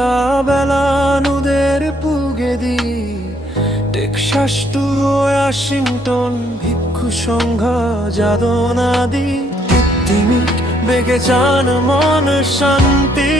বাউদা বেলানুদের পুগেদি Texas two Washington ভিক্ষু সংঘা যাদনাদি কৃত্রিমিক বেগে চান মন শান্তি।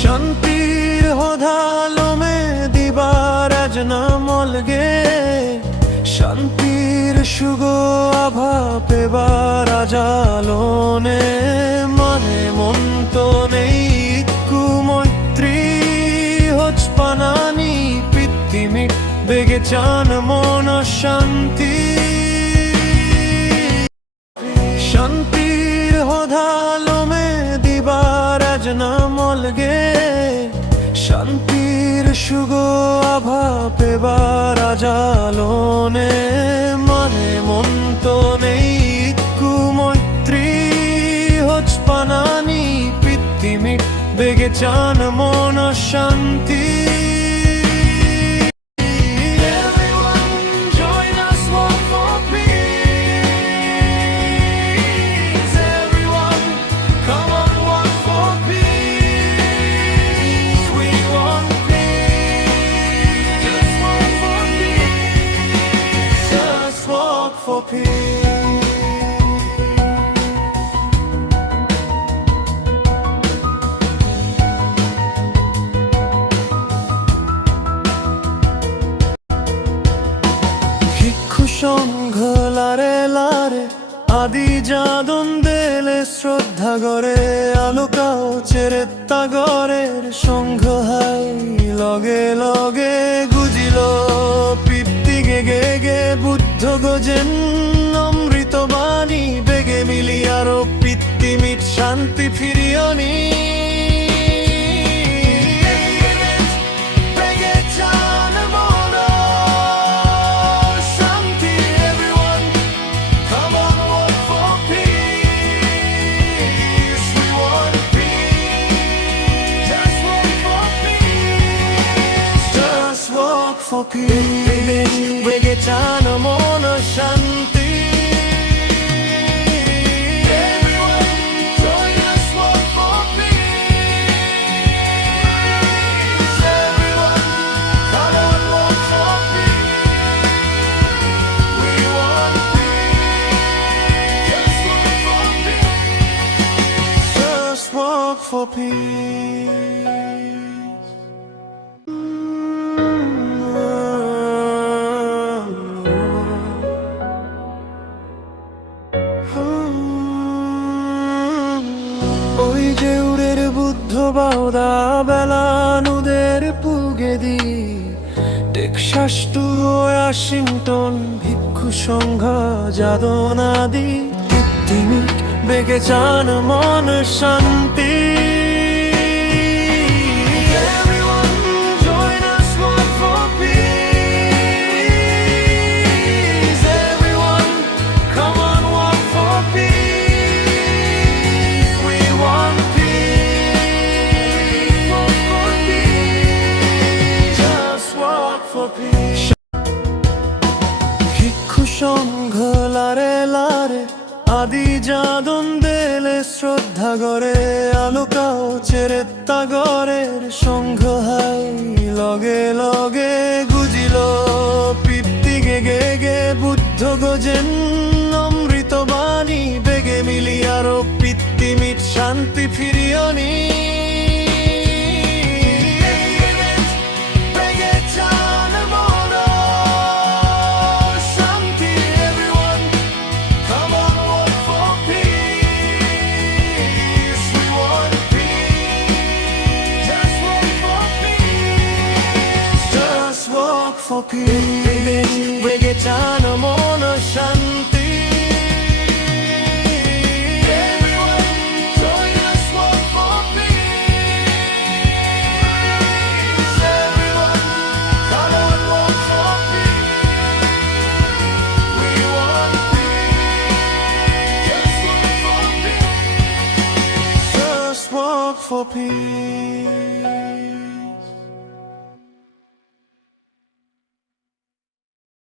শান্তির হোধালমে দিবার আজ নামলগে শান্তির সুগ আভা পেবার আজালনে মানে মন্ত নেই কুমৈত্রী হচপানানি পৃথিবীর বেগে চান মন শান্তি। শান্তির হোধালমে দিবার আজ নামলগে শান্তির সুগ আভা পেবার আজালনে মানে মন্ত নেই কুমৈত্রী হচপানানি পৃথিবীর বেগে চান মন শান্তি। For peace. ভিক্ষু সংঘ লারে লারে আদি যাদন দেলে শ্রদ্ধা গরে আলোকাও চেরে তাগরের সংঘ হাই লগে লগে গুজিল পিপ্তি গে গে গে বুদ্ধ গজেন অমৃত বাণী বেগে মিলি আরো পৃথিবীর শান্তি ফিরিয়নি। For peace, বেগে চান মন শান্তি। Everyone, join us, walk for peace. Everyone, come on, walk for peace. We want peace. Just walk for peace. Just walk for peace. ওই যে উড়ের বুদ্ধ বাউদা বেলানুদের পুগেদি টেক্সাস টু ওয়াশিংটন ভিক্ষু সংঘা যাদনাদি কৃত্রিমিক বেগে চান মন শান্তি। ভিক্ষু সংঘ লারে লারে আদি যাদন দেলে শ্রদ্ধা গরে আলোকাও চেরে তাগরের সংঘ হাই লগে লগে গুজিল পিপ্তি গে গে গে বুদ্ধ গজেন অমৃত বাণী বেগে মিলি আরো পৃথিবীর শান্তি ফিরিয়নি। For peace, বেগে চান মন শান্তি। Everyone, join us, walk for peace. Everyone, come on, walk for peace. We want peace. for peace.